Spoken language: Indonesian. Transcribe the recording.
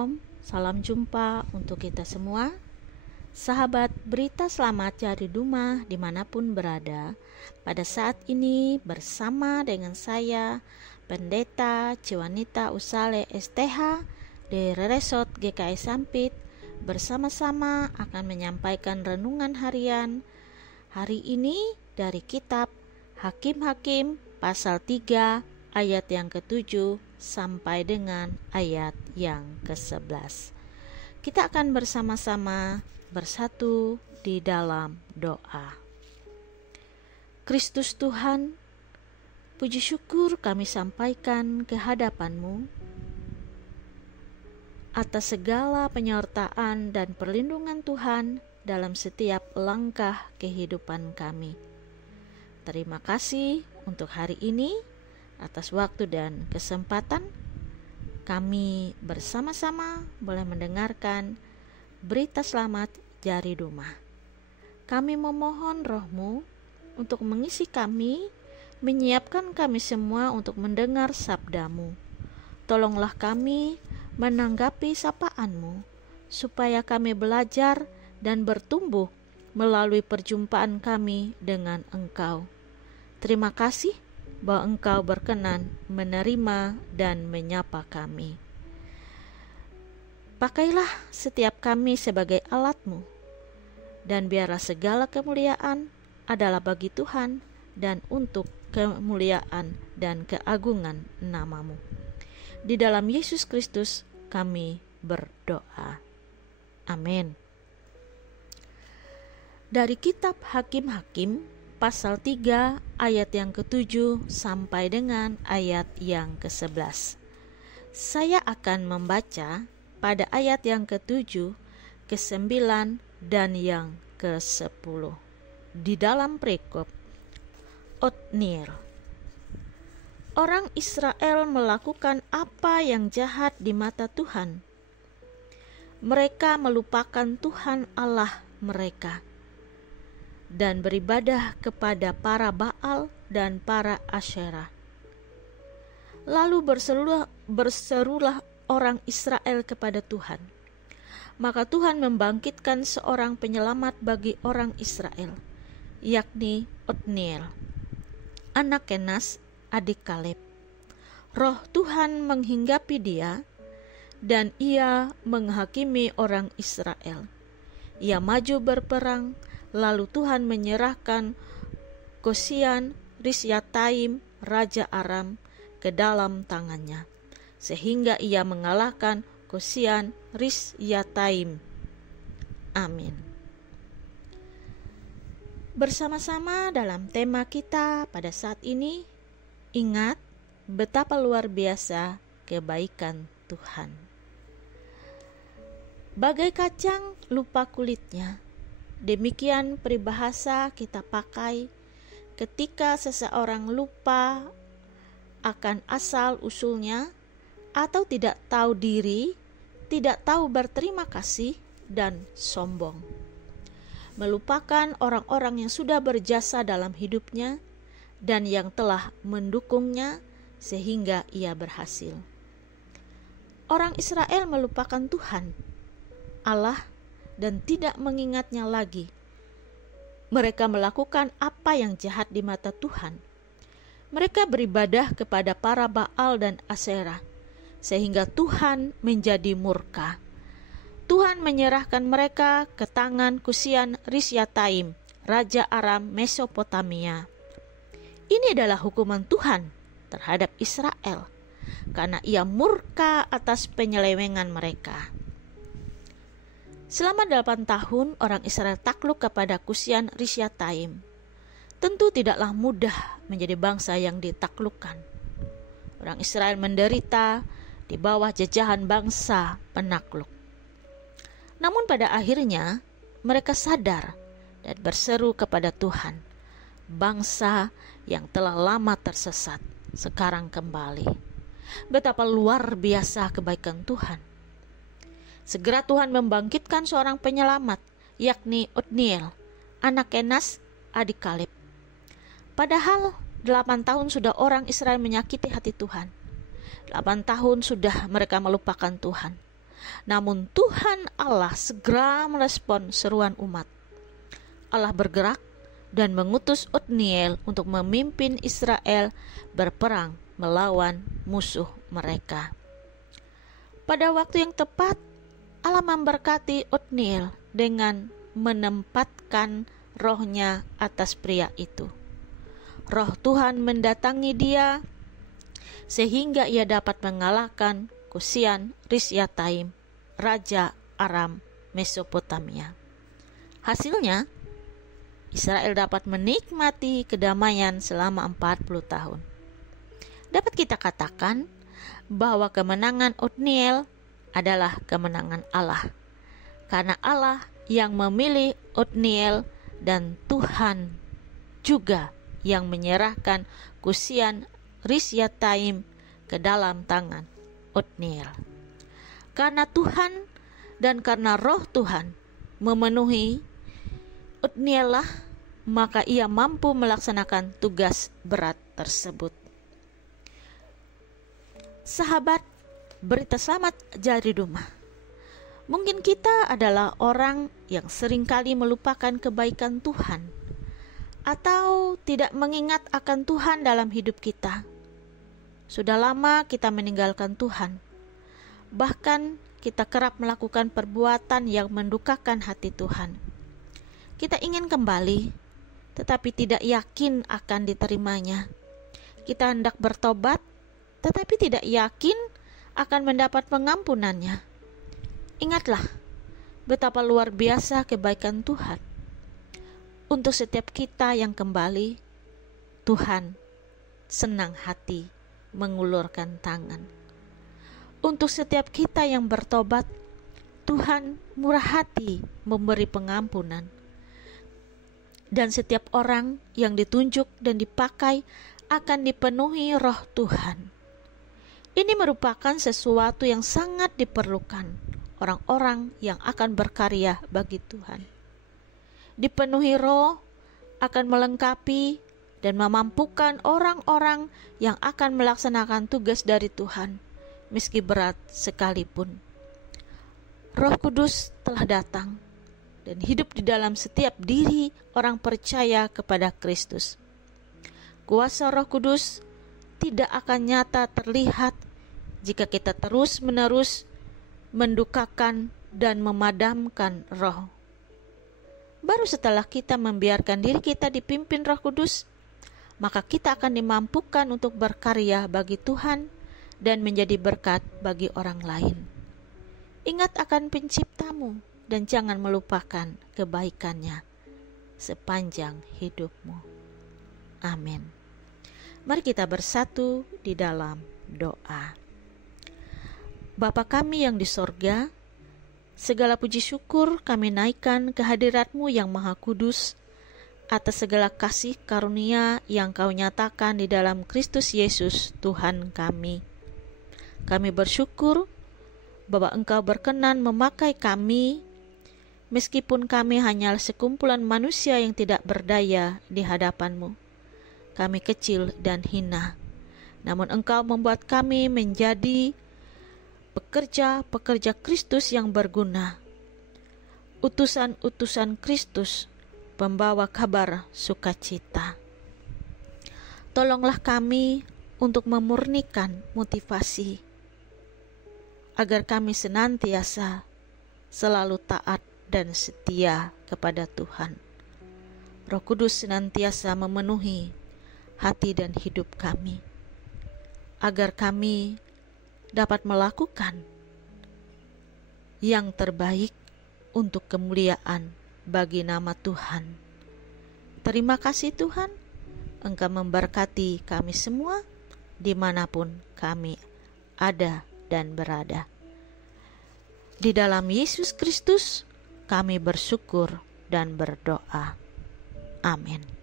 Shalom, salam jumpa untuk kita semua. Sahabat berita selamat dari Duma dimanapun berada. Pada saat ini bersama dengan saya, Pendeta Ciwanita Usale STH dari Resort GKI Sampit, bersama-sama akan menyampaikan renungan harian hari ini dari kitab Hakim-Hakim pasal 3 ayat yang ke-7 sampai dengan ayat yang ke-11. Kita akan bersama-sama bersatu di dalam doa. Kristus Tuhan, puji syukur kami sampaikan ke hadapan-Mu atas segala penyertaan dan perlindungan Tuhan dalam setiap langkah kehidupan kami. Terima kasih untuk hari ini. Atas waktu dan kesempatan kami bersama-sama boleh mendengarkan berita selamat dari Duma. Kami memohon Roh-Mu untuk mengisi kami, menyiapkan kami semua untuk mendengar sabda-Mu. Tolonglah kami menanggapi sapaan-Mu, supaya kami belajar dan bertumbuh melalui perjumpaan kami dengan Engkau. Terima kasih bahwa Engkau berkenan menerima dan menyapa kami. Pakailah setiap kami sebagai alat-Mu, dan biarlah segala kemuliaan adalah bagi Tuhan dan untuk kemuliaan dan keagungan nama-Mu. Di dalam Yesus Kristus kami berdoa. Amin. Dari kitab Hakim-Hakim pasal 3 ayat yang ke-7 sampai dengan ayat yang ke-11. Saya akan membaca pada ayat yang ke-7, ke-9 dan yang ke-10 di dalam perikop Otniel. Orang Israel melakukan apa yang jahat di mata Tuhan. Mereka melupakan Tuhan Allah mereka dan beribadah kepada para Baal dan para Asyerah. Lalu berserulah orang Israel kepada Tuhan. Maka Tuhan membangkitkan seorang penyelamat bagi orang Israel, yakni Otniel, anak Kenas, adik Kaleb. Roh Tuhan menghinggapi dia, dan ia menghakimi orang Israel. Ia maju berperang. Lalu Tuhan menyerahkan Kosian Risyataim, Raja Aram, ke dalam tangannya, sehingga ia mengalahkan Kosian Risyataim. Amin. Bersama-sama dalam tema kita pada saat ini, ingat betapa luar biasa kebaikan Tuhan. Bagai kacang lupa kulitnya, demikian peribahasa kita pakai ketika seseorang lupa akan asal-usulnya atau tidak tahu diri, tidak tahu berterima kasih, dan sombong. Melupakan orang-orang yang sudah berjasa dalam hidupnya dan yang telah mendukungnya sehingga ia berhasil. Orang Israel melupakan Tuhan, Allah, dan tidak mengingatnya lagi. Mereka melakukan apa yang jahat di mata Tuhan. Mereka beribadah kepada para Baal dan Asyerah, sehingga Tuhan menjadi murka. Tuhan menyerahkan mereka ke tangan Kosian Risyataim, Raja Aram Mesopotamia. Ini adalah hukuman Tuhan terhadap Israel, karena ia murka atas penyelewengan mereka. Selama 8 tahun orang Israel takluk kepada Kosian Risyataim. Tentu tidaklah mudah menjadi bangsa yang ditaklukkan. Orang Israel menderita di bawah jajahan bangsa penakluk. Namun pada akhirnya mereka sadar dan berseru kepada Tuhan. Bangsa yang telah lama tersesat sekarang kembali. Betapa luar biasa kebaikan Tuhan. Segera Tuhan membangkitkan seorang penyelamat, yakni Otniel, anak Kenas, adik Kaleb. Padahal 8 tahun sudah orang Israel menyakiti hati Tuhan. 8 tahun sudah mereka melupakan Tuhan. Namun Tuhan Allah segera merespon seruan umat. Allah bergerak dan mengutus Otniel untuk memimpin Israel berperang melawan musuh mereka. Pada waktu yang tepat, Allah memberkati Otniel dengan menempatkan rohnya atas pria itu. Roh Tuhan mendatangi dia sehingga ia dapat mengalahkan Kusyan Rishyataim, raja Aram Mesopotamia. Hasilnya, Israel dapat menikmati kedamaian selama 40 tahun. Dapat kita katakan bahwa kemenangan Otniel adalah kemenangan Allah, karena Allah yang memilih Otniel dan Tuhan juga yang menyerahkan Kusyan Rishyataim ke dalam tangan Otniel. Karena Tuhan dan karena roh Tuhan memenuhi Otniel lah, maka ia mampu melaksanakan tugas berat tersebut. Sahabat, berita selamat dari rumah. Mungkin kita adalah orang yang seringkali melupakan kebaikan Tuhan atau tidak mengingat akan Tuhan dalam hidup kita. Sudah lama kita meninggalkan Tuhan. Bahkan kita kerap melakukan perbuatan yang mendukakan hati Tuhan. Kita ingin kembali, tetapi tidak yakin akan diterimanya. Kita hendak bertobat, tetapi tidak yakin akan mendapat pengampunannya. Ingatlah betapa luar biasa kebaikan Tuhan. Untuk setiap kita yang kembali, Tuhan senang hati mengulurkan tangan. Untuk setiap kita yang bertobat, Tuhan murah hati memberi pengampunan. Dan setiap orang yang ditunjuk dan dipakai akan dipenuhi roh Tuhan. Ini merupakan sesuatu yang sangat diperlukan orang-orang yang akan berkarya bagi Tuhan. Dipenuhi roh akan melengkapi dan memampukan orang-orang yang akan melaksanakan tugas dari Tuhan, meski berat sekalipun. Roh Kudus telah datang dan hidup di dalam setiap diri orang percaya kepada Kristus. Kuasa Roh Kudus tidak akan nyata terlihat jika kita terus-menerus mendukakan dan memadamkan roh. Baru setelah kita membiarkan diri kita dipimpin Roh Kudus, maka kita akan dimampukan untuk berkarya bagi Tuhan dan menjadi berkat bagi orang lain. Ingat akan Penciptamu dan jangan melupakan kebaikannya sepanjang hidupmu. Amin. Mari kita bersatu di dalam doa. Bapa kami yang di sorga, segala puji syukur kami naikkan kehadirat-Mu yang Maha Kudus atas segala kasih karunia yang Kau nyatakan di dalam Kristus Yesus Tuhan kami. Kami bersyukur bahwa Engkau berkenan memakai kami, meskipun kami hanyalah sekumpulan manusia yang tidak berdaya di hadapan-Mu. Kami kecil dan hina, namun Engkau membuat kami menjadi pekerja-pekerja Kristus yang berguna, utusan-utusan Kristus, pembawa kabar sukacita. Tolonglah kami untuk memurnikan motivasi, agar kami senantiasa selalu taat dan setia kepada Tuhan. Roh Kudus senantiasa memenuhi hati dan hidup kami, agar kami dapat melakukan yang terbaik untuk kemuliaan bagi nama Tuhan. Terima kasih Tuhan, Engkau memberkati kami semua dimanapun kami ada dan berada. Di dalam Yesus Kristus kami bersyukur dan berdoa. Amin.